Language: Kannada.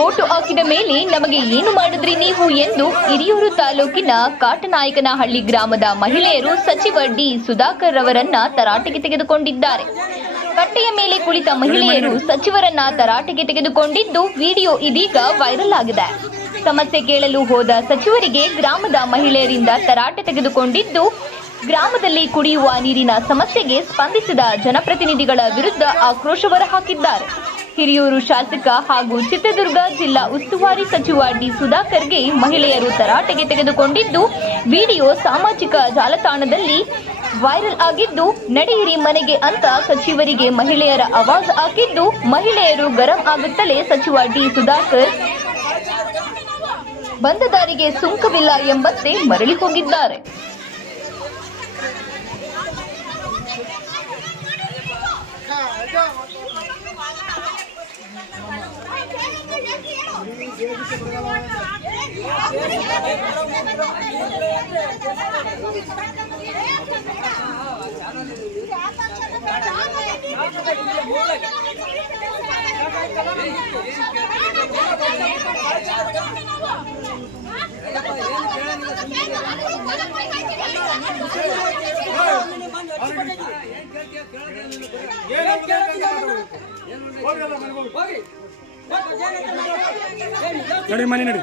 ಓಟು ಹಾಕಿದ ಮೇಲೆ ನಮಗೆ ಏನು ಮಾಡಿದ್ರಿ ನೀವು ಎಂದು ಹಿರಿಯೂರು ತಾಲೂಕಿನ ಕಾಟನಾಯಕನಹಳ್ಳಿ ಗ್ರಾಮದ ಮಹಿಳೆಯರು ಸಚಿವ ಡಿ ಸುಧಾಕರ್ ಅವರನ್ನ ತರಾಟೆಗೆ ತೆಗೆದುಕೊಂಡಿದ್ದಾರೆ. ಕಟ್ಟೆಯ ಮೇಲೆ ಕುಳಿತ ಮಹಿಳೆಯರು ಸಚಿವರನ್ನ ತರಾಟೆಗೆ ತೆಗೆದುಕೊಂಡಿದ್ದು ವಿಡಿಯೋ ಇದೀಗ ವೈರಲ್ ಆಗಿದೆ. ಸಮಸ್ಯೆ ಕೇಳಲು ಹೋದ ಸಚಿವರಿಗೆ ಗ್ರಾಮದ ಮಹಿಳೆಯರಿಂದ ತರಾಟೆ ತೆಗೆದುಕೊಂಡಿದ್ದು, ಗ್ರಾಮದಲ್ಲಿ ಕುಡಿಯುವ ನೀರಿನ ಸಮಸ್ಯೆಗೆ ಸ್ಪಂದಿಸಿದ ಜನಪ್ರತಿನಿಧಿಗಳ ವಿರುದ್ಧ ಆಕ್ರೋಶ ಹೊರಹಾಕಿದ್ದಾರೆ. ಹಿರಿಯೂರು ಶಾಸಕ ಹಾಗೂ ಚಿತ್ರದುರ್ಗ ಜಿಲ್ಲಾ ಉಸ್ತುವಾರಿ ಸಚಿವ ಡಿ ಸುಧಾಕರ್ಗೆ ಮಹಿಳೆಯರು ತರಾಟೆಗೆ ತೆಗೆದುಕೊಂಡಿದ್ದು, ವಿಡಿಯೋ ಸಾಮಾಜಿಕ ಜಾಲತಾಣದಲ್ಲಿ ವೈರಲ್ ಆಗಿದ್ದು, ನಡೆಯಿರಿ ಮನೆಗೆ ಅಂತ ಸಚಿವರಿಗೆ ಮಹಿಳೆಯರ ಆವಾಜ್ ಹಾಕಿದ್ದು, ಮಹಿಳೆಯರು ಗರಂ ಆಗುತ್ತಲೇ ಸಚಿವ ಡಿ ಸುಧಾಕರ್ ಬಂದ ದಾರಿಗೆ ಸುಂಕವಿಲ್ಲ ಎಂಬಂತೆ ಮರಳಿ ಹೋಗಿದ್ದಾರೆ. ನಡಿ ಮನೆ ನಡಿ.